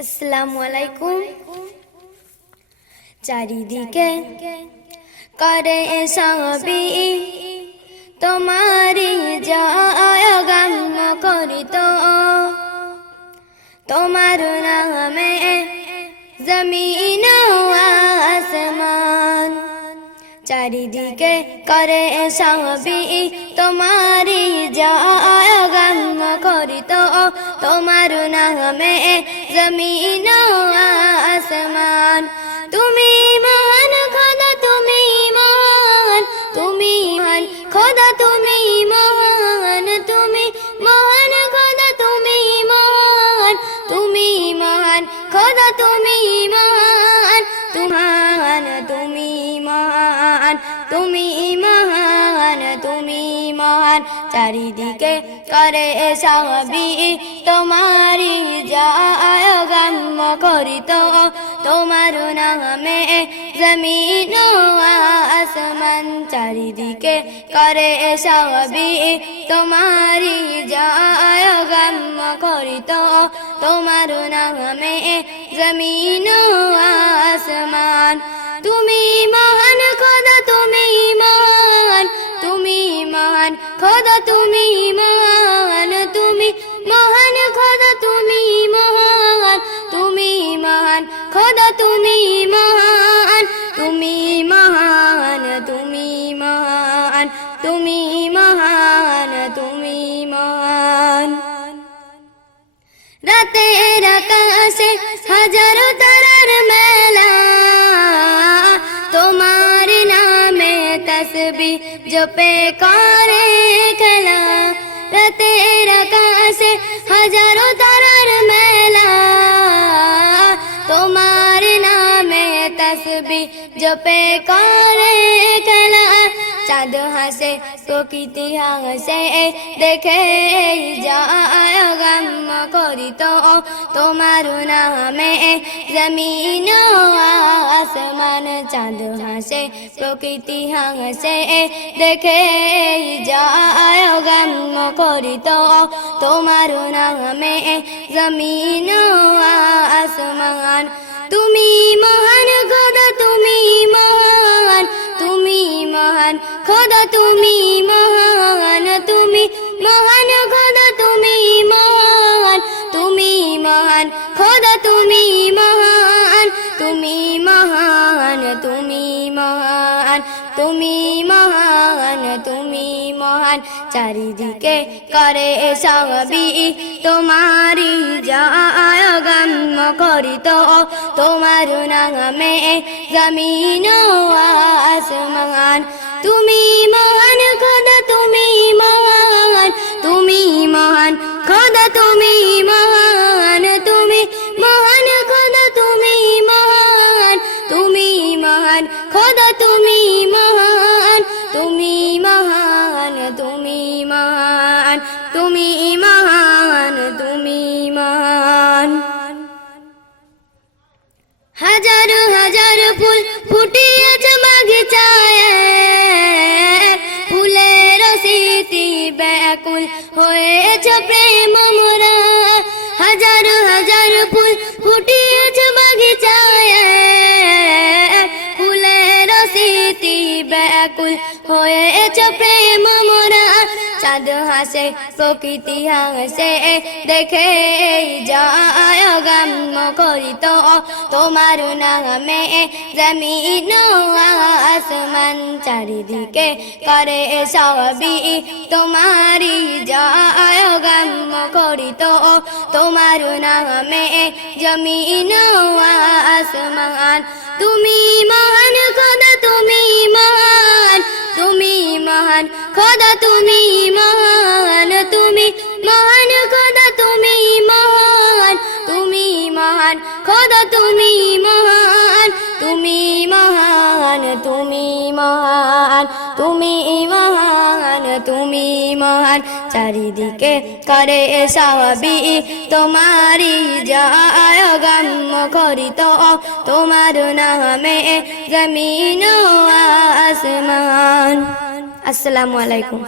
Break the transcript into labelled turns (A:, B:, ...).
A: আসসালামু আলাইকুম। চারিদিকে করে সবই তোমারি গান করিত। তোমার নামে জমিন আসমান। চারিদিকে করে সবই তোমারি গান করিত। তোমার নামে জমিন আসমান। তুমি মহান খোদা, তুমি মহান তুমি মহান খোদা, তুমি মহান তুমি মহান খোদা, তুমি মহান তুমি মহান খোদা, তুমি মহান তুমান তুমি মহান, তুমি মহান, চারিদিকে করে সবই তোমারি জয় গাম করিত তোমার নামে জমিন আসমান, চারিদিকে করে সবই তোমারি জয় গাম করিত তোমার নামে জমিন আসমান। তুমি মহান খোদা খোদা, তুমি মহান তুমি মহান তুমি মহান তুমি মহান তুমি মহান। রাতের আকাশে হাজারো তারার মেলা, তোমার নামে তসবি জপে করে খেলা। রাতের আকাশে হাজারো তারার জপে করে খেলা চাঁদ হাসে প্রকৃতি হাসে দেখে গাম করিত তোমার নামে জমিন আসমান চাঁদ হাসে প্রকৃতি হাসে দেখে গাম করিত তোমার নামে জমিন আসমান তুমি মহান খোদা মহান, খোদা তুমি মহান তুমি মহান, খোদা তুমি মহান তুমি মহান, খোদা তুমি মহান তুমি মহান তুমি মহান তুমি মহান তুমি মহান। চারিদিকে করে সবই তোমারি জয় গাম করিত তোমার নামে জমিন আসমান। তুমি মহান খোদা তুমি মহান তুমি মহান খোদা তুমি মহান তুমি মহান খোদা তুমি মহান তুমি মহান খোদা তুমি মহান তুমি মহান তুমি মহান তুমি মহান তুমি মহান হাজার হাজার ফুল ফুটিয়েছে প্রেম মোরা। হাজার হাজার ফুল ফুটিয়েছে বাগিচায়। ফুলের স্মৃতি ব্যাকুল হয়েছে প্রেম মোরা। চাঁদ হাসে, প্রকৃতি হাসে, দেখে যায় গাম তোমার নামে জমিন আসমান চারিদিকে করে সবই তোমারি যায় তোমার নামে জমিন আসমান তুমি মহান খোদা তুমি মহান তুমি মহান খোদা তুমি মহান তুমি মহান খোদা তুমি মহান তুমি মহান খোদা তুমি মহান তুমি মহান তুমি মহান তুমি মহান তুমি মহান চারিদিকে করে সবই তোমারি যায় করি করিত তোমার নামে জমিন আসমান। আসসালামু আলাইকুম।